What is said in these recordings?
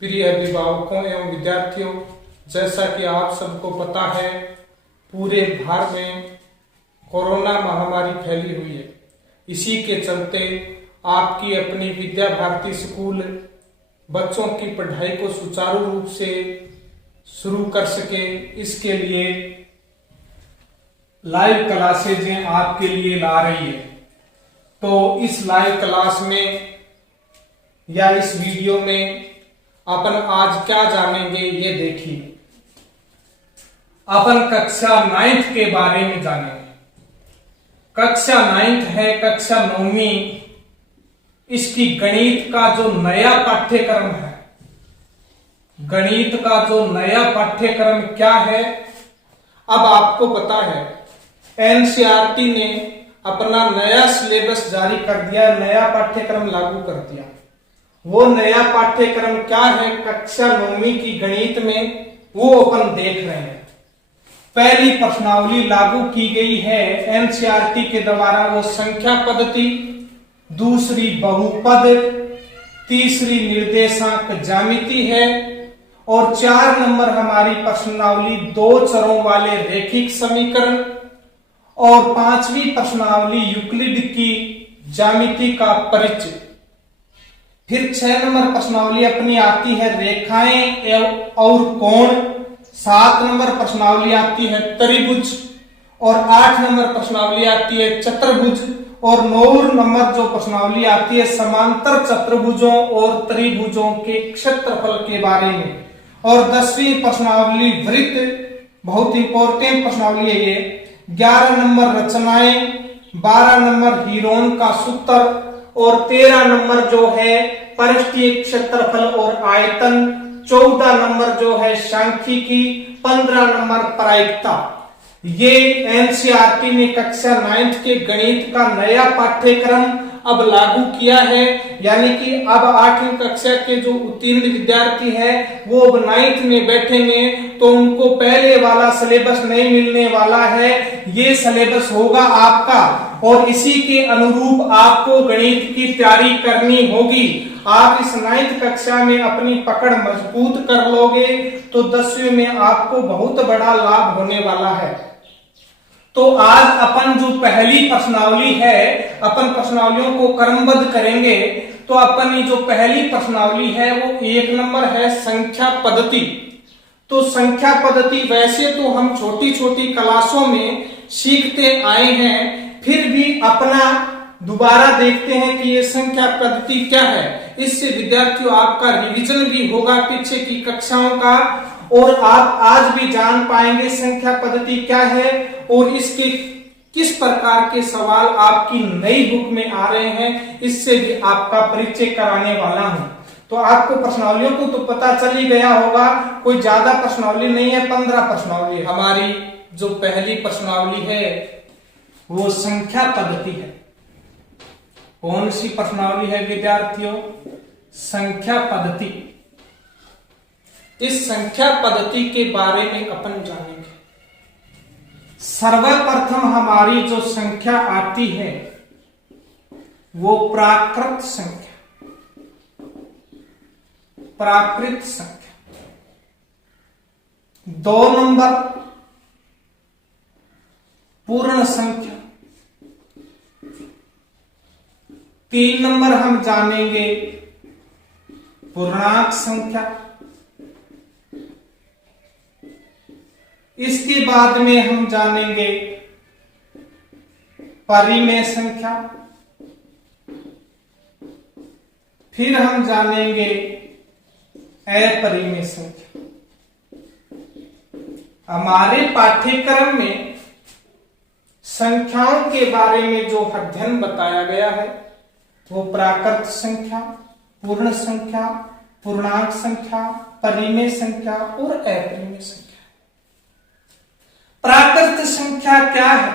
प्रिय अभिभावकों एवं विद्यार्थियों, जैसा कि आप सबको पता है, पूरे भारत में कोरोना महामारी फैली हुई है। इसी के चलते आपकी अपनी विद्या भारती स्कूल बच्चों की पढ़ाई को सुचारू रूप से शुरू कर सके, इसके लिए लाइव क्लासेज आपके लिए ला रही है। तो इस लाइव क्लास में या इस वीडियो में अपन आज क्या जानेंगे, ये देखिए। अपन कक्षा 9th के बारे में जानेंगे। कक्षा 9th है, कक्षा 9वीं। इसकी गणित का जो नया पाठ्यक्रम है, गणित का जो नया पाठ्यक्रम क्या है, अब आपको पता है एनसीईआरटी ने अपना नया सिलेबस जारी कर दिया, नया पाठ्यक्रम लागू कर दिया। वो नया पाठ्यक्रम क्या है कक्षा 9वीं की गणित में, वो अपन देख रहे हैं। पहली प्रश्नावली लागू की गई है एनसीईआरटी के द्वारा, वो संख्या पद्धति, दूसरी बहुपद, तीसरी निर्देशांक ज्यामिति है, और 4 नंबर हमारी प्रश्नावली 2 चरों वाले रैखिक समीकरण, और 5वीं प्रश्नावली यूक्लिड की ज्यामिति का परिचय। फिर 6 नंबर प्रश्नावली अपनी आती है रेखाएं और कोण, 7 नंबर प्रश्नावली आती है त्रिभुज, और 8 नंबर प्रश्नावली आती है चतुर्भुज, और 9 नंबर जो प्रश्नावली आती है समांतर चतुर्भुजों और त्रिभुजों के क्षेत्रफल के बारे में, और 10वीं प्रश्नावली वृत्त, बहुत इंपॉर्टेंट प्रश्नावली है ये। 11 नंबर रचनाएं, 12 नंबर हीरोन का सूत्र, और 13 नंबर जो है पृष्ठीय क्षेत्रफल और आयतन, 14 नंबर जो है सांख्यिकी, 15 नंबर प्रायिकता। ये एनसीईआरटी ने कक्षा 9th के गणित का नया पाठ्यक्रम अब लागू किया है। यानी कि अब 8वीं कक्षा के जो उत्तीर्ण विद्यार्थी हैं वो अब 9th में बैठेंगे, तो उनको पहले वाला सिलेबस नहीं मिलने वाला है। ये सिलेबस होगा आपका, और इसी के अनुरूप आपको गणित की तैयारी करनी होगी। आप इस 9th कक्षा में अपनी पकड़ मजबूत कर लोगे तो 10वीं में आपको बहुत बड़ा लाभ होने वाला है। तो आज अपन जो पहली प्रश्नावली है, अपन प्रश्नावलियों को क्रमबद्ध करेंगे। तो अपन ये जो पहली प्रश्नावली है वो 1 नंबर है संख्या पद्धति। तो संख्या पद्धति वैसे तो हम छोटी छोटी क्लासों में सीखते आए हैं, फिर भी अपना दोबारा देखते हैं कि ये संख्या पद्धति क्या है। इससे विद्यार्थियों आपका रिवीजन भी होगा पीछे की कक्षाओं का, और आप आज भी जान पाएंगे संख्या पद्धति क्या है और इसके किस प्रकार के सवाल आपकी नई बुक में आ रहे हैं, इससे भी आपका परिचय कराने वाला हूं। तो आपको प्रश्नावलियों को तो पता चल ही गया होगा, कोई ज्यादा प्रश्नावली नहीं है, 15 प्रश्नावली। हमारी जो पहली प्रश्नावली है वो संख्या पद्धति है। कौन सी प्रश्नावली है विद्यार्थियों? संख्या पद्धति। इस संख्या पद्धति के बारे में अपन जानेंगे। सर्वप्रथम हमारी जो संख्या आती है वो प्राकृत संख्या, प्राकृत संख्या। 2 नंबर पूर्ण संख्या, 3 नंबर हम जानेंगे पूर्णांक संख्या। इसके बाद में हम जानेंगे परिमेय संख्या, फिर हम जानेंगे अपरिमेय संख्या। हमारे पाठ्यक्रम में संख्याओं के बारे में जो अध्ययन बताया गया है वो प्राकृत संख्या, पूर्ण संख्या, पूर्णांक संख्या, परिमेय संख्या और अपरिमेय संख्या। प्राकृत संख्या क्या है?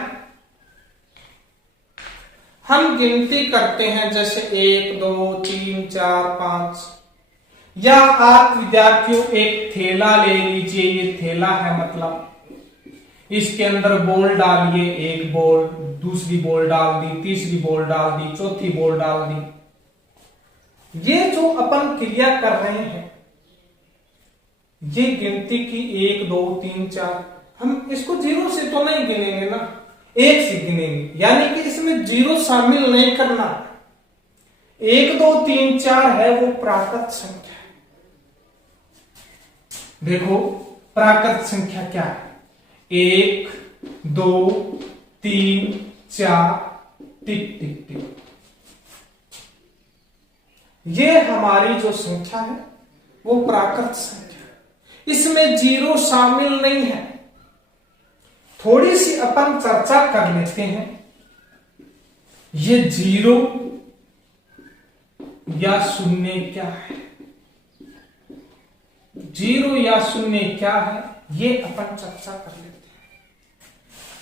हम गिनती करते हैं जैसे 1 2 3 4 5, या आप विद्यार्थियों एक थैला ले लीजिए। ये थैला है, मतलब इसके अंदर बॉल डालिए, एक बॉल, दूसरी बॉल डाल दी, तीसरी बॉल डाल दी, चौथी बॉल डाल दी। ये जो अपन क्रिया कर रहे हैं ये गिनती की 1 2 3 4, हम इसको 0 से तो नहीं गिनेंगे ना, 1 से गिनेंगे, यानी कि इसमें 0 शामिल नहीं करना। 1 2 3 4 है वो प्राकृत संख्या है। देखो प्राकृत संख्या क्या है, 1 2 3 4 टिक टिक टिक, ये हमारी जो संख्या है वो प्राकृत संख्या है, इसमें 0 शामिल नहीं है। थोड़ी सी अपन चर्चा कर लेते हैं, ये 0 या 0 क्या है, 0 या 0 क्या है, ये अपन चर्चा कर लेते हैं।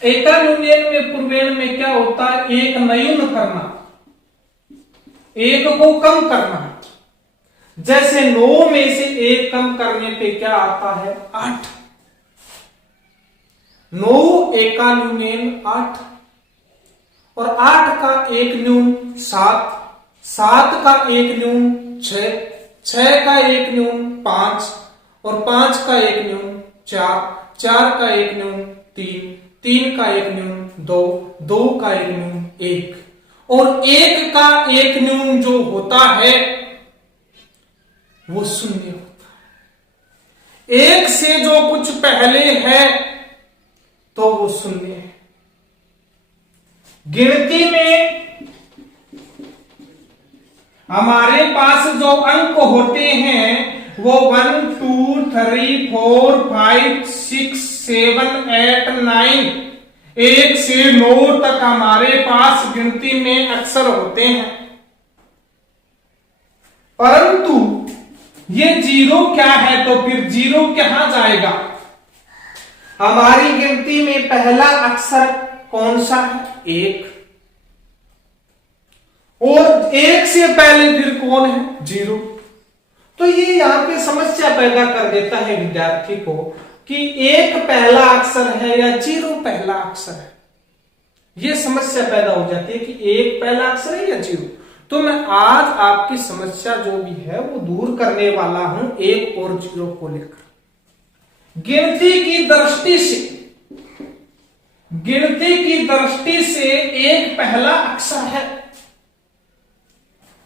एकानुमेन में पूर्वेण में क्या होता है, एक न्यून करना, एक को कम करना। जैसे 9 में से 1 कम करने पे क्या आता है, 8। 9 एकानुमेन 8, और 8 का एक न्यून 7, 7 का एक न्यून 6, 6 का एक न्यून 5, और 5 का एक न्यून 4, 4 का एक न्यून 3, 3 का एक न्यून 2, 2 का एक न्यून 1, और 1 का एक न्यून जो होता है वो 0 होता है। 1 से जो कुछ पहले है तो वो 0 है। गिनती में हमारे पास जो अंक होते हैं वो 1 2 3 4 5 6 7 8 9, 1 से 9 तक हमारे पास गिनती में अक्षर होते हैं। परंतु ये 0 क्या है, तो फिर 0 कहां जाएगा। हमारी गिनती में पहला अक्षर कौन सा है, 1, और 1 से पहले फिर कौन है, 0। तो ये यहां पे समस्या पैदा कर देता है विद्यार्थी को कि 1 पहला अक्षर है या 0 पहला अक्षर है। ये समस्या पैदा हो जाती है कि 1 पहला अक्षर है या 0। तो मैं आज आपकी समस्या जो भी है वो दूर करने वाला हूं 1 और 0 को लेकर। गिनती की दृष्टि से 1 पहला अक्षर है,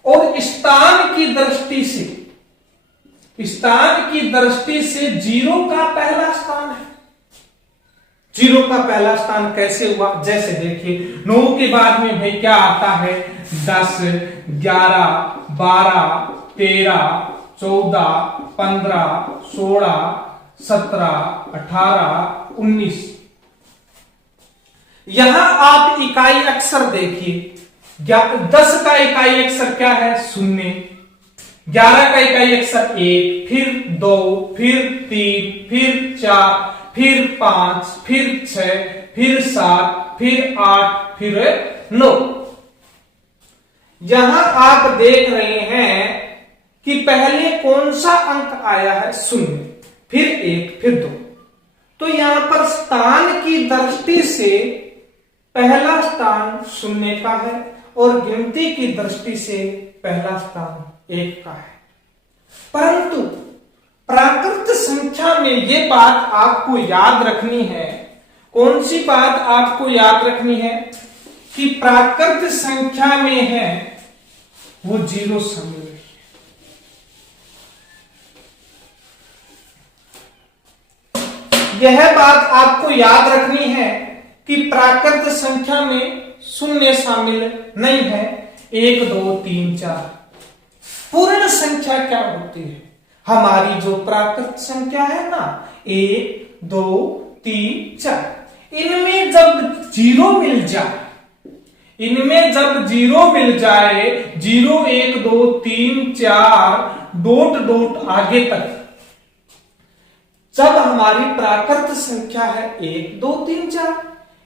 और स्थान की दृष्टि से 0 का पहला स्थान है। 0 का पहला स्थान कैसे हुआ, जैसे देखिए 9 के बाद में भाई क्या आता है, 10 11 12 13 14 15 16 17 18 19। यहां आप इकाई अक्षर देखिए, 10 का इकाई अक्षर क्या है, 0, 11 का इकाई अक्षर 1, फिर 2, फिर 3, फिर 4, फिर 5, फिर 6, फिर 7, फिर 8, फिर 9। यहां आप देख रहे हैं कि पहले कौन सा अंक आया है, 0, फिर 1, फिर 2। तो यहां पर स्थान की दृष्टि से पहला स्थान 0 का है, और गिनती की दृष्टि से पहला स्थान 1 का है। परंतु प्राकृत संख्या में ये बात आपको याद रखनी है। कौन सी बात आपको याद रखनी है, कि प्राकृत संख्या में है वो 0 शामिल है। यह बात आपको याद रखनी है कि प्राकृत संख्या में 0 शामिल नहीं है। 1 2 3 4 पूर्ण संख्या क्या होती है, हमारी जो प्राकृत संख्या है ना, 1 2 3 4, इनमें जब 0 मिल जाए, 0 1 2 3 4 डॉट डॉट आगे तक, जब हमारी प्राकृत संख्या है 1 2 3 4,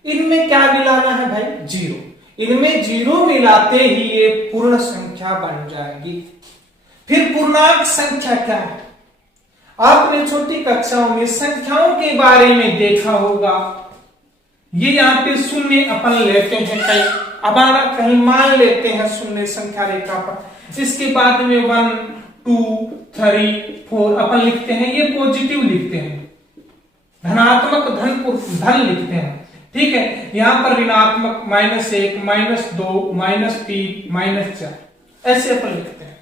इनमें क्या मिलाना है भाई, 0। इनमें 0 मिलाते ही ये पूर्ण संख्या बन जाएगी। फिर पूर्णांक संख्या क्या है, आपने छोटी कक्षाओं में संख्याओं के बारे में देखा होगा। ये यहाँ पे 0 अपन लेते हैं, कहीं मान लेते हैं 0 संख्या रेखा पर। इसके बाद में 1 2 3 4 अपन लिखते हैं, ये पॉजिटिव लिखते हैं, धनात्मक धन लिखते हैं, ठीक है। यहां पर ऋणात्मक -1 -2 -3 -4 ऐसे अपन लिखते हैं।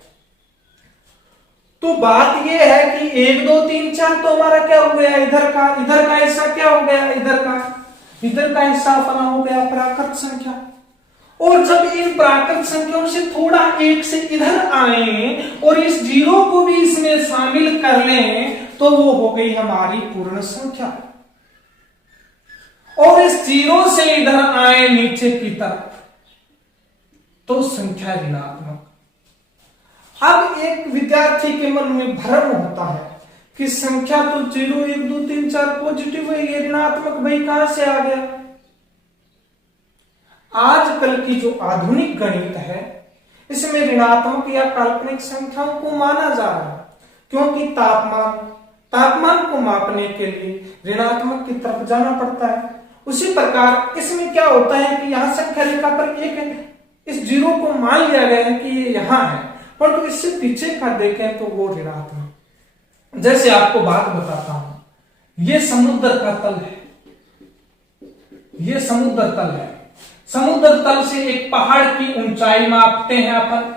तो बात ये है कि 1 2 3 4 तो हमारा क्या हो गया, इधर का हिस्सा क्या हो गया, इधर का हिस्सा अपना हो गया प्राकृत संख्या। और जब इन प्राकृत संख्याओं से थोड़ा एक से इधर आए और इस 0 को भी इसमें शामिल कर लें तो वो हो गई हमारी पूर्ण संख्या। और इस 0 से इधर आए नीचे की तरफ तो संख्या ऋणात्मक। अब एक विद्यार्थी के मन में भ्रम होता है कि संख्या तो 0 1 2 3 4 पॉजिटिव है, ये ऋणात्मक भाई कहां से आ गया। आजकल की जो आधुनिक गणित है इसमें ऋणात्मक या काल्पनिक संख्याओं को माना जा रहा है, क्योंकि तापमान को मापने के लिए ऋणात्मक की तरफ जाना पड़ता है। उसी प्रकार इसमें क्या होता है कि यहां संख्या रेखा पर इस 0 को मान लिया गया है कि ये यहां है, परंतु तो इससे पीछे का देखें तो वो ऋणात्मक। जैसे आपको बात बताता हूं, ये समुद्र का तल है, ये समुद्र तल है। समुद्र तल से एक पहाड़ की ऊंचाई मापते हैं अपन,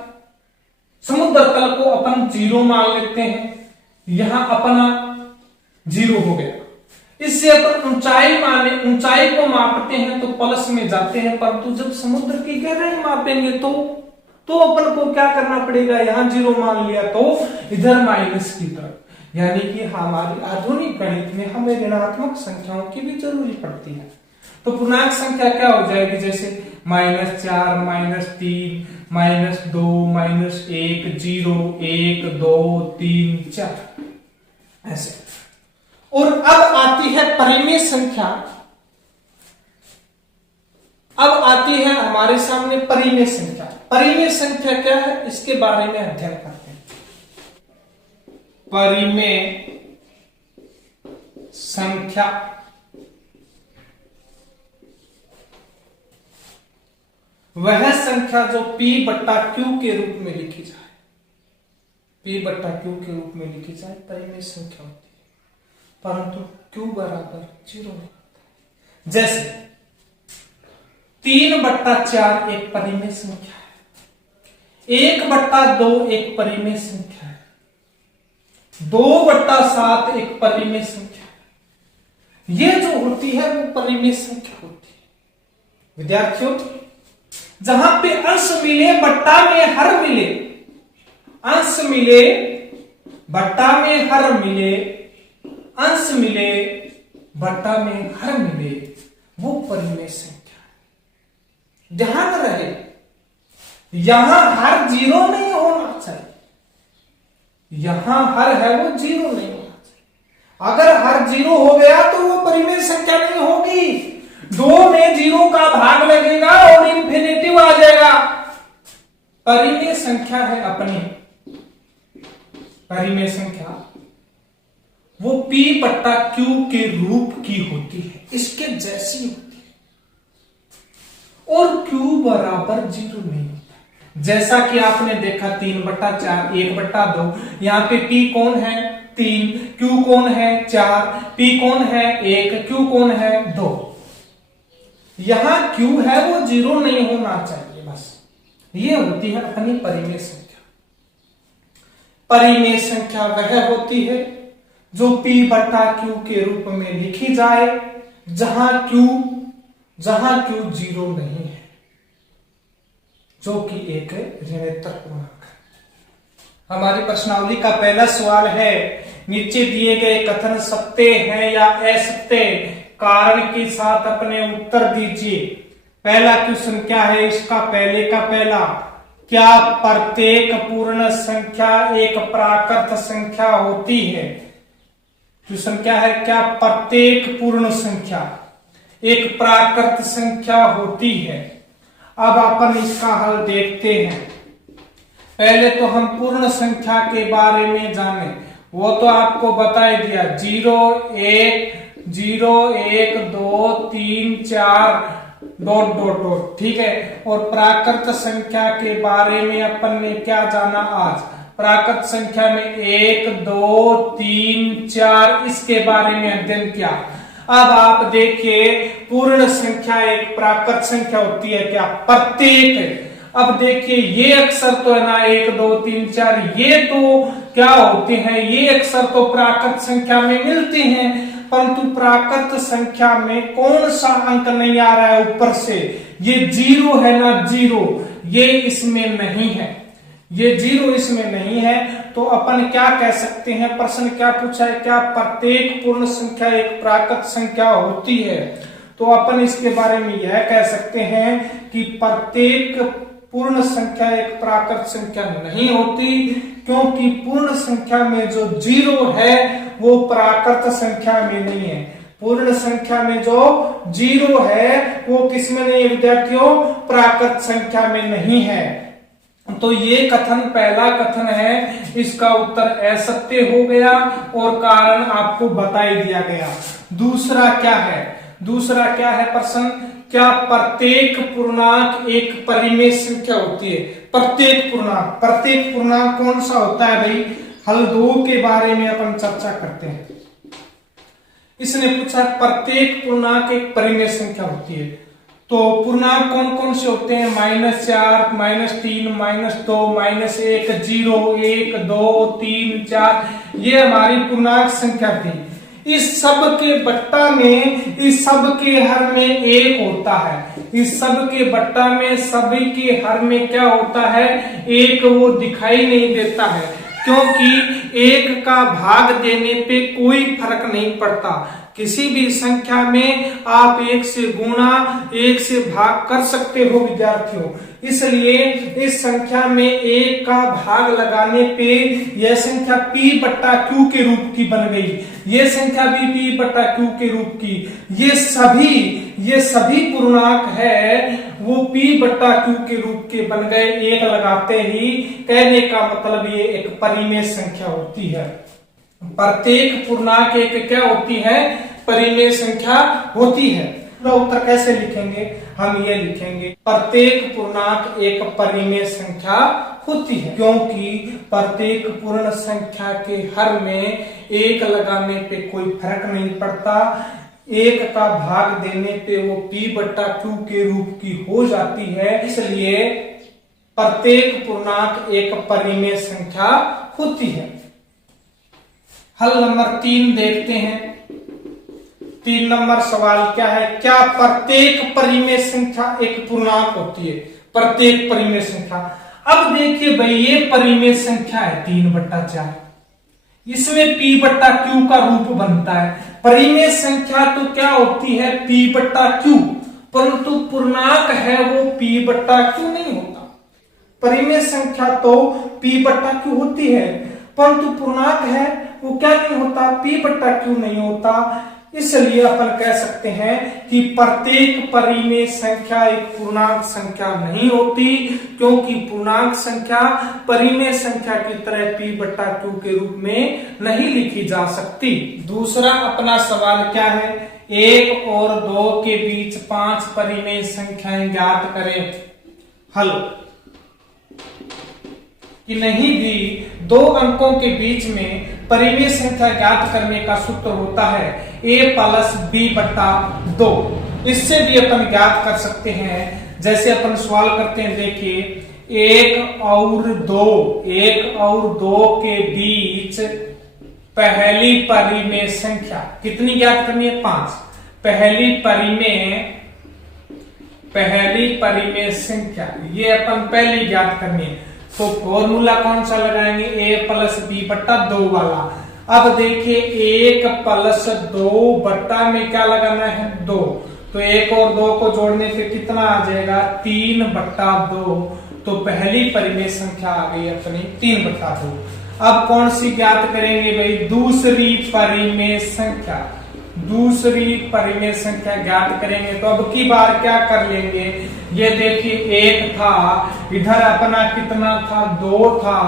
समुद्र तल को अपन 0 मान लेते हैं, यहां अपना 0 हो गया। इससे अपन ऊंचाई को मापते हैं तो प्लस में जाते हैं, परंतु जब समुद्र की गहराई मापेंगे तो अपन को क्या करना पड़ेगा, यहां 0 मान लिया तो इधर माइनस की तरफ। यानी कि हमारी आधुनिक गणित में हमें ऋणात्मक संख्याओं की भी जरूरी पड़ती है। तो पूर्णांक संख्या क्या हो जाएगी, जैसे -4 -3 -2 -1 0 1 2 3 4 ऐसे। और अब आती है परिमेय संख्या। अब आती है हमारे सामने परिमेय संख्या। परिमेय संख्या क्या है इसके बारे में अध्ययन करते हैं। परिमेय संख्या वह संख्या जो P/Q के रूप में लिखी जाए, P/Q के रूप में लिखी जाए परिमेय संख्या होती है, परंतु Q बराबर 0 नहीं होता है। जैसे 3/4 एक परिमेय संख्या है, 1/2 एक परिमेय संख्या है, 2/7 एक परिमेय संख्या है। ये जो होती है वो परिमेय संख्या होती है। विद्यार्थियों, जहां पे अंश मिले बट्टा में हर मिले, अंश मिले बट्टा में हर मिले, अंश मिले बट्टा में हर मिले, वो परिमेय संख्या है। ध्यान रहे यहां हर 0 नहीं होना चाहिए, यहां हर है वो 0 नहीं होना चाहिए। अगर हर 0 हो गया तो वो परिमेय संख्या नहीं होगी। 2 में 0 का भाग लगेगा और इंफिनिटिव आ जाएगा। परिमेय संख्या है अपनी, परिमेय संख्या वो P/Q के रूप की होती है, इसके जैसी होती है, और Q बराबर 0 नहीं होता। जैसा कि आपने देखा 3/4 1/2, यहां पे P कौन है 3, Q कौन है 4, P कौन है 1, Q कौन है 2। यहां Q है वो 0 नहीं होना चाहिए, बस ये होती है अपनी परिमेय संख्या। परिमेय संख्या वह होती है जो P/Q के रूप में लिखी जाए जहां Q 0 नहीं है, जो कि एक ऋणात्मक पूर्णांक है। हमारी प्रश्नावली का पहला सवाल है, नीचे दिए गए कथन सत्य हैं या असत्य, कारण के साथ अपने उत्तर दीजिए। पहला क्वेश्चन क्या है इसका, पहले का पहला, क्या प्रत्येक पूर्ण संख्या एक प्राकृत संख्या होती है। क्वेश्चन क्या है, क्या प्रत्येक पूर्ण संख्या एक प्राकृत संख्या होती है। अब अपन इसका हल देखते हैं। पहले तो हम पूर्ण संख्या के बारे में जाने, वो तो आपको बता ही दिया, 0 1 2 3 4 ... ठीक है। और प्राकृत संख्या के बारे में अपन ने क्या जाना आज, प्राकृत संख्या में 1, 2, 3, 4 इसके बारे में अध्ययन किया। अब आप देखिए पूर्ण संख्या एक प्राकृत संख्या होती है क्या? प्रत्येक। अब देखिए ये अक्षर तो है ना 1, 2, 3, 4 ये तो क्या होते हैं? ये अक्षर तो प्राकृत संख्या में मिलते हैं, परंतु प्राकृत संख्या में कौन सा अंक नहीं आ रहा है ऊपर से? ये 0 है ना, 0 ये इसमें नहीं है, ये 0 इसमें नहीं है। तो अपन क्या कह सकते हैं? प्रश्न क्या पूछा है? क्या प्रत्येक पूर्ण संख्या एक प्राकृत संख्या होती है? तो अपन इसके बारे में यह कह सकते हैं कि प्रत्येक पूर्ण संख्या एक प्राकृत संख्या नहीं होती, क्योंकि पूर्ण संख्या में जो 0 है वो प्राकृत संख्या में नहीं है। पूर्ण संख्या में जो 0 है वो किसमें नहीं है विद्यार्थियों? प्राकृत संख्या में नहीं है। तो ये कथन पहला कथन है, इसका उत्तर असत्य हो गया और कारण आपको बता ही दिया गया। दूसरा क्या है? दूसरा क्या है प्रश्न? क्या प्रत्येक पूर्णांक एक परिमेय संख्या होती है? प्रत्येक पूर्णांक कौन सा होता है भाई? हल 2 के बारे में अपन चर्चा करते हैं। इसने पूछा प्रत्येक पूर्णांक एक परिमेय संख्या होती है, तो पूर्णांक कौन कौन से होते हैं? -4, -3, -2, -1, 0, 1, 2, 3, 4 ये हमारी पूर्णांक संख्या थी। इस सब के बट्टा में, इस सब के हर में 1 होता है। इस सब के बट्टा में सभी के हर में क्या होता है? 1 वो दिखाई नहीं देता है, क्योंकि 1 का भाग देने पे कोई फर्क नहीं पड़ता। किसी भी संख्या में आप 1 से गुणा, 1 से भाग कर सकते हो विद्यार्थियों। इसलिए इस संख्या में 1 का भाग लगाने पे यह संख्या p/q के रूप की बन गई, ये संख्या भी p/q के रूप की। ये सभी पूर्णांक है वो p/q के रूप के बन गए 1 लगाते ही। कहने का मतलब ये एक परिमेय संख्या होती है। प्रत्येक पूर्णांक एक क्या होती है? परिमेय संख्या होती है। तो उत्तर कैसे लिखेंगे? हम ये लिखेंगे प्रत्येक पूर्णांक एक परिमेय संख्या होती है, क्योंकि प्रत्येक पूर्ण संख्या के हर में 1 लगाने पे कोई फर्क नहीं पड़ता। 1 का भाग देने पे वो p/q के रूप की हो जाती है, इसलिए प्रत्येक पूर्णांक एक परिमेय संख्या होती है। हल नंबर 3 देखते हैं। 3 नंबर सवाल क्या है? क्या प्रत्येक परिमेय संख्या एक पूर्णांक होती है? प्रत्येक परिमेय संख्या। अब देखिए भाई ये परिमेय संख्या है 3/4, इसमें p/q का रूप बनता है। परिमेय संख्या तो क्या होती है? p/q, परंतु पूर्णांक है वो p/q नहीं होता। परिमेय संख्या तो p/q होती है, परंतु पूर्णांक है वो क्या नहीं होता? p/q नहीं होता। इसलिए अपन कह सकते हैं कि प्रत्येक परिमेय संख्या एक पूर्णांक संख्या नहीं होती, क्योंकि पूर्णांक संख्या परिमेय संख्या की तरह p/q के रूप में नहीं लिखी जा सकती। दूसरा अपना सवाल क्या है? 1 और 2 के बीच 5 परिमेय संख्याएं ज्ञात करें। हल कि नहीं भी 2 अंकों के बीच में परिमेय संख्या ज्ञात करने का सूत्र होता है a + b/2। इससे भी अपन ज्ञात कर सकते हैं। जैसे अपन सवाल करते हैं, देखिए 1 और 2 के बीच पहली परिमेय संख्या कितनी ज्ञात करनी है? 5। पहली परिमेय संख्या ये अपन पहली ज्ञात करनी है, तो फॉर्मूला कौन सा लगाएंगे? a + b/2 वाला। अब देखिए 1 + 2 बट्टा में क्या लगाना है? 2। तो 1 और 2 को जोड़ने पे कितना आ जाएगा? 3/2। तो पहली परिमेय संख्या आ गई अपनी 3/2। अब कौन सी ज्ञात करेंगे भाई? दूसरी परिमेय संख्या ज्ञात करेंगे। तो अब की बार क्या कर लेंगे? ये देखिए 1 था, इधर अपना कितना था? 2 था,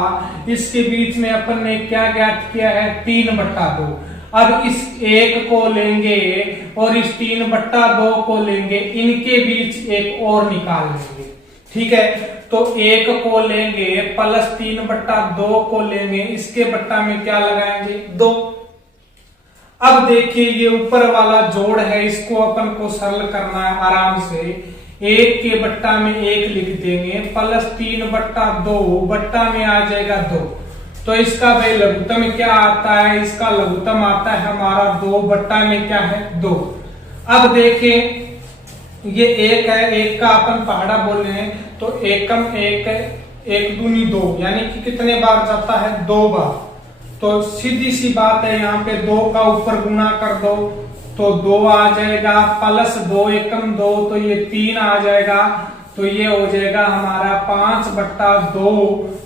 इसके बीच में अपन ने क्या ज्ञात किया है? 3/2। अब इस 1 को लेंगे और इस 3/2 को लेंगे, इनके बीच एक और निकाल लेंगे। ठीक है, तो 1 को लेंगे प्लस 3/2 को लेंगे, इसके बट्टा में क्या लगाएंगे 2। अब देखिए ये ऊपर वाला जोड़ है, इसको अपन को सरल करना है आराम से। 1 के बट्टा में 1 लिख देंगे प्लस 3/2 बट्टा में आ जाएगा 2। तो इसका भाई लघुत्तम क्या आता है, इसका लघुत्तम आता है हमारा 2 बट्टा में क्या है 2। अब देखिए ये 1 है, 1 का अपन पहाड़ा बोल रहे हैं, तो एकम 1 है, 1 दूनी 2 यानी कि कितने बार जाता है 2 बार। तो सीधी सी बात है, यहाँ पे 2 का ऊपर गुना कर दो तो 2 आ जाएगा, प्लस 2 एकम 2 तो ये 3 आ जाएगा। तो ये हो जाएगा हमारा 5/2,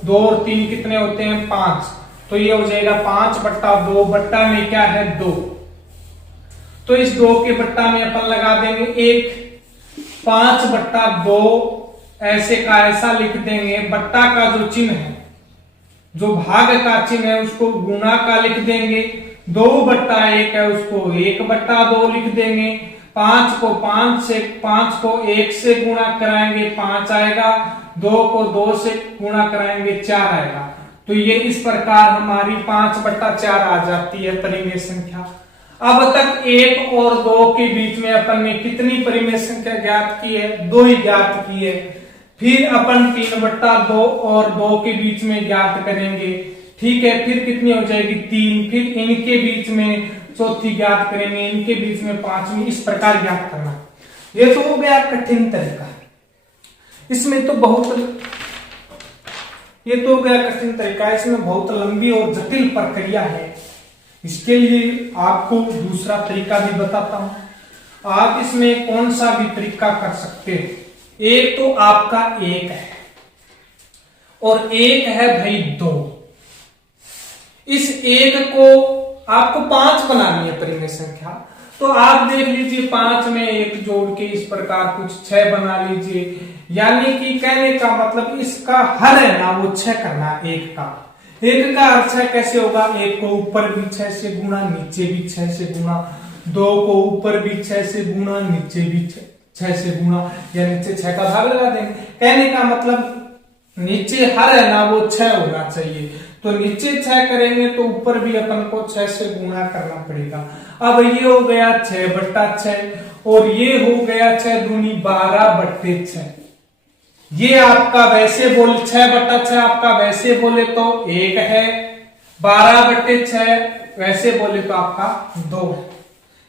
2 और 3 कितने होते हैं 5, तो ये हो जाएगा 5/2 बट्टा में क्या है 2। तो इस 2 के बट्टा में अपन लगा देंगे 1, 5/2 ऐसे का ऐसा लिख देंगे, बट्टा का जो चिन्ह है, जो भाग का चिन्ह है उसको गुणा का लिख देंगे, 2/1 है उसको 1/2 लिख देंगे, 5 को 1 से गुणा कराएंगे 5 आएगा, 2 को 2 से गुणा कराएंगे 4 आएगा। तो ये इस प्रकार हमारी 5/4 आ जाती है परिमेय संख्या। अब तक 1 और 2 के बीच में अपन ने कितनी परिमेय संख्या ज्ञात की है, 2 ही ज्ञात की है। फिर अपन 3/2 और 2 के बीच में ज्ञात करेंगे, ठीक है। फिर कितनी हो जाएगी 3, फिर इनके बीच में चौथी ज्ञात करेंगे, इनके बीच में 5वीं, इस प्रकार ज्ञात करना। ये तो हो गया कठिन तरीका, इसमें तो बहुत कठिन तरीका है, इसमें बहुत लंबी और जटिल प्रक्रिया है। इसके लिए आपको दूसरा तरीका भी बताता हूं। आप इसमें कौन सा भी तरीका कर सकते हो। एक तो आपका 1 है और 1 है भाई 2। इस 1 को आपको 5 बनानी है परिमेय संख्या, तो आप देख लीजिए 5 में 1 जोड़ के इस प्रकार कुछ 6 बना लीजिए। यानी कि कहने का मतलब इसका हर है ना वो 6 करना है। 1 का अर्थ है कैसे होगा, 1 को ऊपर भी 6 से गुणा, नीचे भी 6 से गुणा, 2 को ऊपर भी 6 से गुणा, नीचे भी 6 से गुणा, या नीचे 6 का भाग लगा देंगे। कहने का मतलब नीचे हर है ना वो 6 होना चाहिए, तो नीचे 6 करेंगे तो ऊपर भी अपन को 6 से गुणा करना पड़ेगा। अब ये हो गया 6/6 और ये हो गया 6 दूनी 12/6। ये आपका वैसे बोल 6/6 आपका वैसे बोले तो 1 है, 12/6 वैसे बोले तो आपका 2 है।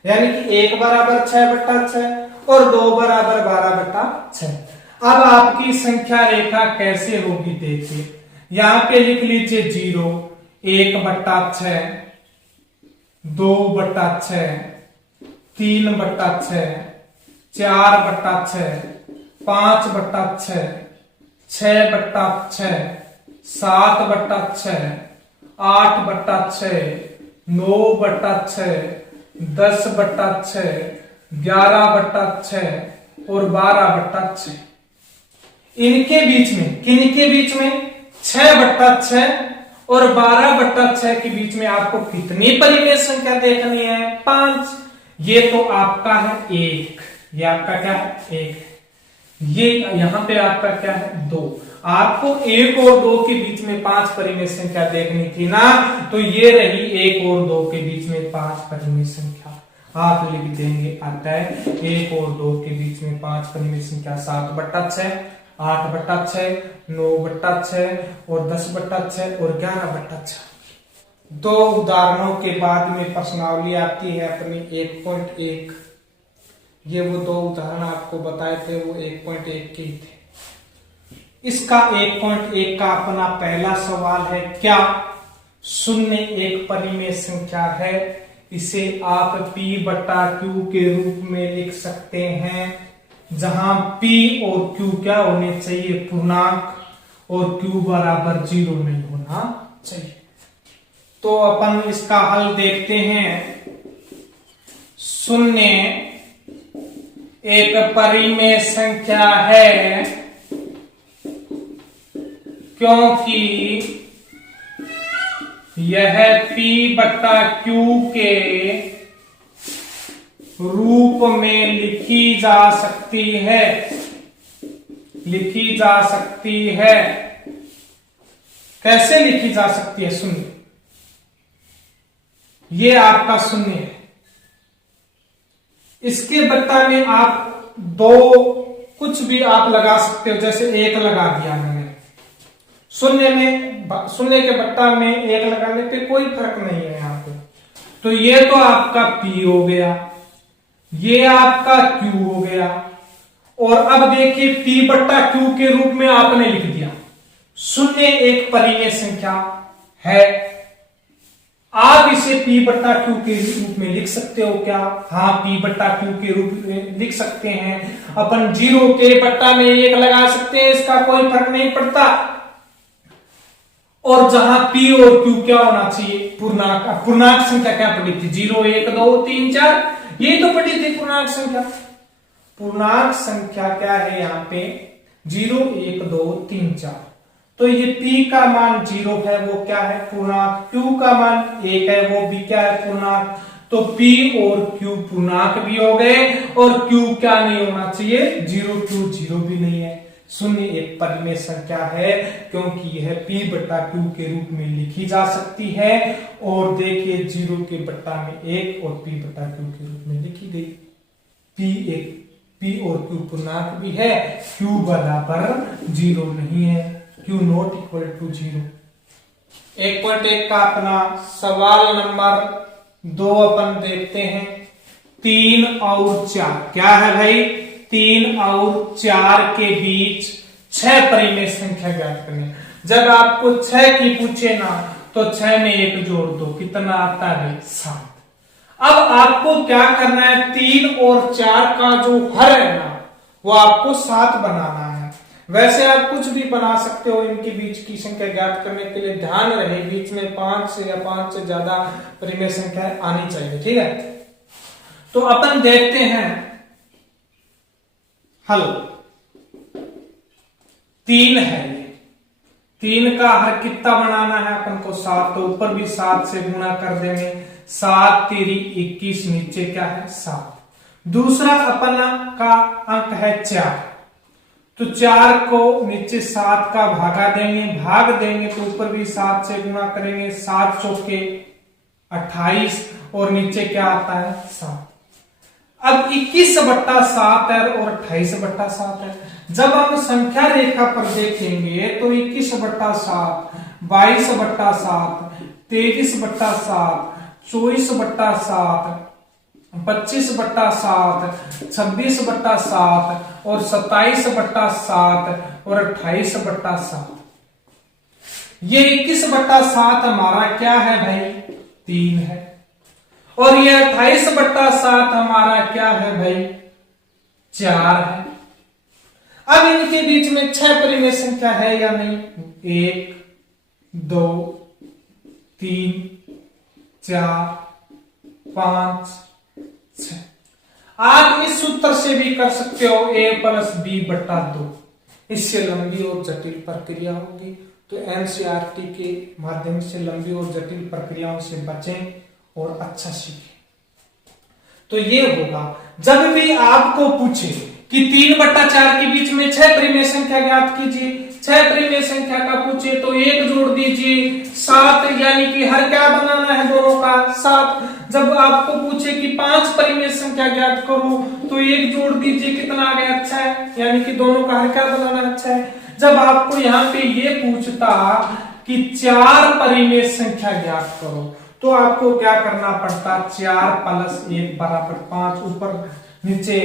यानी कि 1 बराबर 6/6 और 2 बराबर 12/6। अब आपकी संख्या रेखा कैसे होगी देखिए, यहां पे लिख लीजिए 0, 1/6, 2/6, 3/6, 4/6, 5/6, 6/6, 7/6, 8/6, 9/6, 10/6, 11/6 और 12/6। इनके बीच में, किनके बीच में, 6/6 और 12/6 के बीच में आपको कितनी परिमेय संख्या देखनी है, 5। ये तो आपका है 1, ये आपका क्या है 1, ये यहां पे आपका क्या है 2। आपको 1 और 2 के बीच में 5 परिमेय संख्या देखनी थी ना, तो ये रही 1 और 2 के बीच में 5 परिमेय संख्या। आप लिख देंगे अतः 1 और 2 के बीच में 5 परिमेय संख्या 7/6, 8/6, 9/6 और 10/6 और 11/6। 2 उदाहरणों के बाद में प्रश्नावली आती है अपनी 1.1। ये वो 2 उदाहरण आपको बताए थे, वो 1.1 के थे। इसका 1.1 का अपना पहला सवाल है, क्या 0 एक परिमेय संख्या है? इसे आप P/Q के रूप में लिख सकते हैं, जहां P और Q क्या होने चाहिए, पूर्णांक, और Q बराबर 0 नहीं होना चाहिए। तो अपन इसका हल देखते हैं। 0 एक परिमेय संख्या है क्योंकि यह P/Q के रूप में लिखी जा सकती है। लिखी जा सकती है। कैसे लिखी जा सकती है? शून्य, ये आपका शून्य है। इसके बट्टा में आप दो कुछ भी आप लगा सकते हो, जैसे एक लगा दिया मैंने। शून्य में, शून्य के बट्टा में एक लगाने पे कोई फर्क नहीं है यहाँ पे। तो ये तो आपका P हो गया, ये आपका Q हो गया। और अब देखिए P बट्टा Q के रूप में आपने लिख दिया। शून्य एक परिमेय संख्या है, आप इसे P बट्टा Q के रूप में लिख सकते हो क्या? हाँ, P बट्टा Q के रूप में लिख सकते हैं। अपन 0 के बट्टा में 1 लगा सकते हैं, इसका कोई फर्क नहीं पड़ता। और जहां P और Q क्या होना चाहिए? पूर्णांक। पूर्णांक संख्या क्या पढ़ी थी? 0 1 2 3 4, यही तो पढ़ी थी पूर्णांक संख्या। पूर्णांक संख्या क्या है यहाँ पे? 0 1 2 3 4। तो ये P का मान 0 है, वो क्या है? पूर्णांक। Q का मान 1 है, वो भी क्या है? पूर्णांक। तो P और Q पूर्णांक भी हो गए, और Q क्या नहीं होना चाहिए? 0। Q 0 भी नहीं है। शून्य एक परिमेय संख्या है, क्योंकि यह P बट्टा Q के रूप में लिखी जा सकती है। और देखिए 0 के बट्टा में 1 और P बट्टा Q के रूप में लिखी गई। P और Q पूर्णांक भी है, Q बराबर 0 नहीं है। Q not equal to 0। 1.1 का अपना सवाल नंबर 2 अपन देखते हैं। 3 और 4 क्या है भाई? 3 और 4 के बीच 6 परिमेय संख्या ज्ञात करनी। जब आपको 6 की पूछे ना, तो 6 में 1 जोड़ दो, कितना आता है? 7। अब आपको क्या करना है? 3 और 4 का जो हर है ना, वो आपको 7 बनाना है। वैसे आप कुछ भी बना सकते हो, इनके बीच की संख्या ज्ञात करने के लिए ध्यान रहे बीच में 5 से या 5 से ज्यादा परिमेय संख्या आनी चाहिए। ठीक है, तो अपन देखते हैं हल। 3 है, ये 3 का हर कितना बनाना है अपन को? 7। तो ऊपर भी 7 से गुणा कर देंगे। 7 तेरी 21, नीचे क्या है? 7। दूसरा अपन का अंक है 4, तो 4 को नीचे 7 का भागा देंगे, भाग देंगे तो ऊपर भी 7 से गुणा करेंगे। 7 चौके 28, और नीचे क्या आता है? 7। अब 21 बट्टा 7 है और 28 बट्टा 7 है। जब हम संख्या रेखा पर देखेंगे तो 21 बट्टा 7, 22 बट्टा 7, 23 बट्टा 7, 24 बट्टा 7, 25 बट्टा 7, 26 बट्टा 7 और 27 बट्टा 7 और 28 बट्टा 7। ये 21 बट्टा 7 हमारा क्या है भाई? 3 है। और ये 28 बट्टा 7 हमारा क्या है भाई? 4 है। अब इनके बीच में 6 परिमेय संख्या है या नहीं? 1 2 3 4 5 6। आप इस सूत्र से भी कर सकते हो a प्लस b बट्टा 2। इससे लंबी और जटिल प्रक्रिया होगी, तो एनसीईआरटी के माध्यम से लंबी और जटिल प्रक्रियाओं से बचें और अच्छा सीखें। तो ये होगा जब भी आपको पूछे कि 3 बट्टा 4 के बीच में 6 परिमेय संख्या ज्ञात कीजिए, 6 परिमेय संख्या का पूछे तो 1 जोड़ दीजिए 7, यानी कि हर क्या बनाना है? दोनों का 7। जब आपको पूछे कि 5 परिमेय संख्या ज्ञात करो तो 1 जोड़ दीजिए, कितना आ गया? 6, यानी कि दोनों का हर क्या बनाना है? 6। जब आपको यहाँ पे ये पूछता कि 4 परिमेय संख्या ज्ञात करो, तो आपको क्या करना पड़ता? 4 प्लस 1 बराबर 5। ऊपर नीचे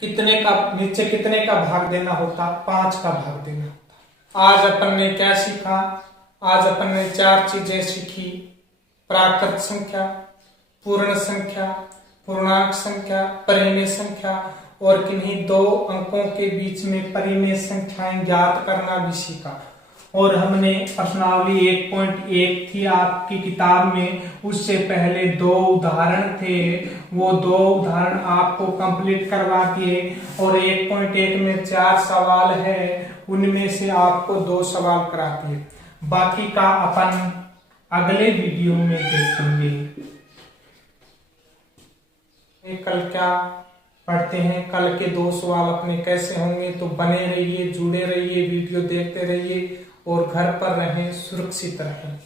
कितने का भाग देना होता? 5 का भाग देना होता। आज अपन ने क्या सीखा? आज अपन ने 4 चीजें सीखी। प्राकृत संख्या, पूर्ण संख्या, पूर्णांक संख्या, परिमेय संख्या, और किन्हीं 2 अंकों के बीच में परिमेय संख्याएं ज्ञात करना भी सीखा। और हमने प्रश्नावली 1.1 थी आपकी किताब में, उससे पहले 2 उदाहरण थे, वो 2 उदाहरण आपको कंप्लीट करवा दिए। और 1.1 में 4 सवाल है, उनमें से आपको 2 सवाल करा दिए। बाकी का अपन अगले वीडियो में देखेंगे। कल क्या पढ़ते हैं कल के 2 सवाल अपने कैसे होंगे। तो बने रहिए, जुड़े रहिए, वीडियो देखते रहिए और घर पर रहें, सुरक्षित रहें।